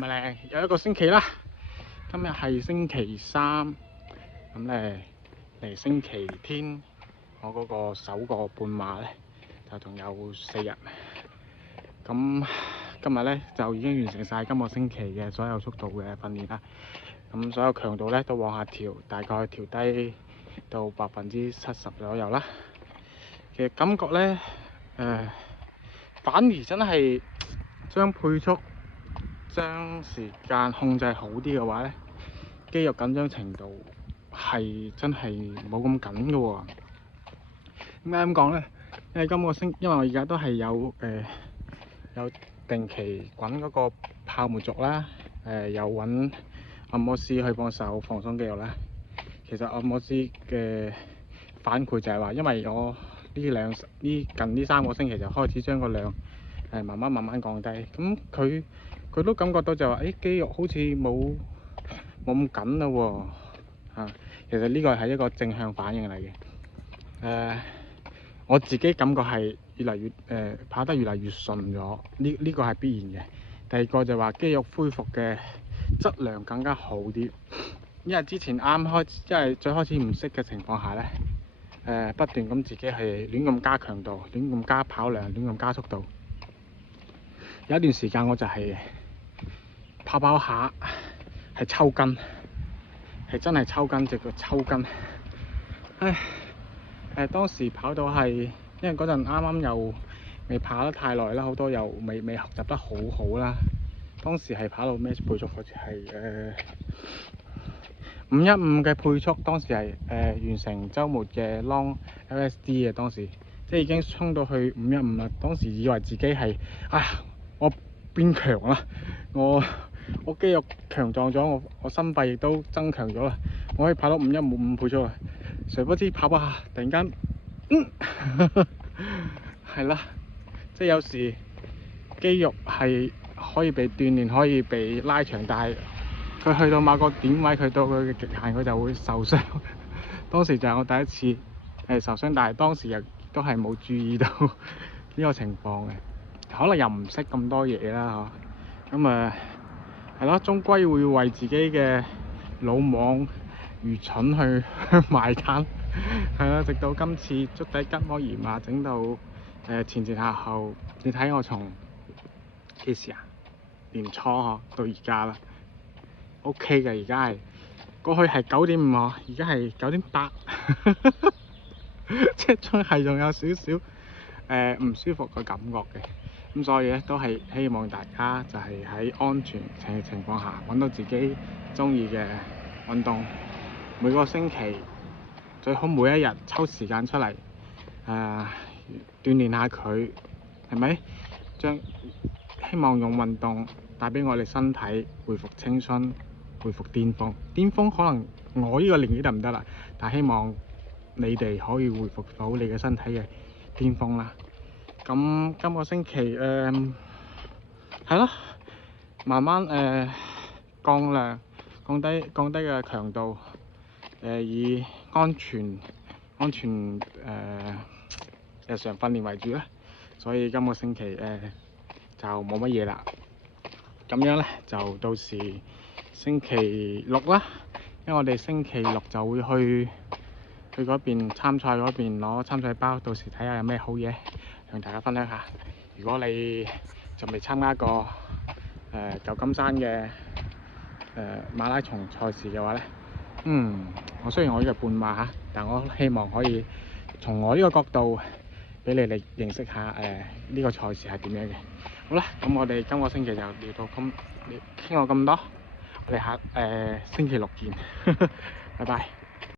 今日咧有一個星期啦，今日係星期三，咁咧嚟星期天，我嗰個首個半馬咧就仲有4日，咁今日咧就已經完成晒今個星期嘅所有速度嘅訓練啦，咁所有強度咧都往下調，大概調低到70%左右啦。其實感覺咧反而真係將配速、將時間控制好啲嘅話咧，肌肉緊張程度係真係冇咁緊嘅喎。點解咁講咧？因為我而家都係有定期滾嗰個泡沫軸啦，有揾按摩師去幫手放鬆肌肉啦。其實按摩師嘅反饋就係話，因為我近呢3個星期就開始將個量慢慢降低，咁佢都感覺到就話，肌肉好似冇咁緊啦喎。其實呢個係一個正向反應嚟嘅。我自己感覺係越嚟越跑得越嚟越順咗，呢個係必然嘅。第二個就話肌肉恢復嘅質量更加好啲，因為之前即係最開始唔識嘅情況下咧，不斷咁自己係亂咁加強度、亂咁加跑量、亂咁加速度。有一段時間我就係跑下係抽筋，係真係抽筋，隻腳抽筋。當時跑到係，因為嗰陣啱啱又未跑得太耐啦，好多又未學習得好好啦。當時係跑到咩配速？好似係515嘅配速，當時係完成週末嘅 Long LSD 嘅，當時即係已經衝到去515啦。當時以為自己係我變強啦，我肌肉強壯咗，我心肺亦都增強咗啦，我可以跑到515配速啊！誰不知跑下突然間，係啦，即係有時肌肉係可以被鍛鍊，可以被拉長，但係佢去到某個點位，佢到佢嘅極限，佢就會受傷。當時就係我第一次受傷，但係當時亦都係冇注意到呢個情況嘅，可能又唔識咁多嘢啦嗬。咁係咯，終歸會為自己嘅魯莽愚蠢去埋單，係啦，直到今次足底筋膜炎啊，整到前下後，你睇我從幾時啊？年初到而家啦 ，OK 嘅，而家係過去係9.5，而家係9.8，即係仲有少少唔舒服嘅感覺嘅。咁所以咧都係希望大家就係喺安全嘅情況下揾到自己中意嘅運動，每個星期最好每一日抽時間出嚟鍛鍊下佢，係咪？希望用運動帶俾我哋身體恢復青春、恢復巔峰。巔峰可能我呢個年紀就唔得啦，但希望你哋可以恢復到你嘅身體嘅巔峰啦。咁今個星期係咯，慢慢降量、降低嘅強度，以安全日常訓練為主啦。所以今個星期就冇乜嘢啦。咁樣咧就到時星期六啦，因為我哋星期六就會去嗰邊參賽嗰邊攞參賽包，到時睇下有咩好嘢同大家分享下。如果你仲未參加過舊金山嘅馬拉松賽事嘅話咧，我雖然我呢個半馬嚇，但我希望可以從我呢個角度俾你哋認識下呢個賽事係點樣嘅。好啦，咁我哋今個星期就聊到傾我咁多，我哋下星期六見，拜拜。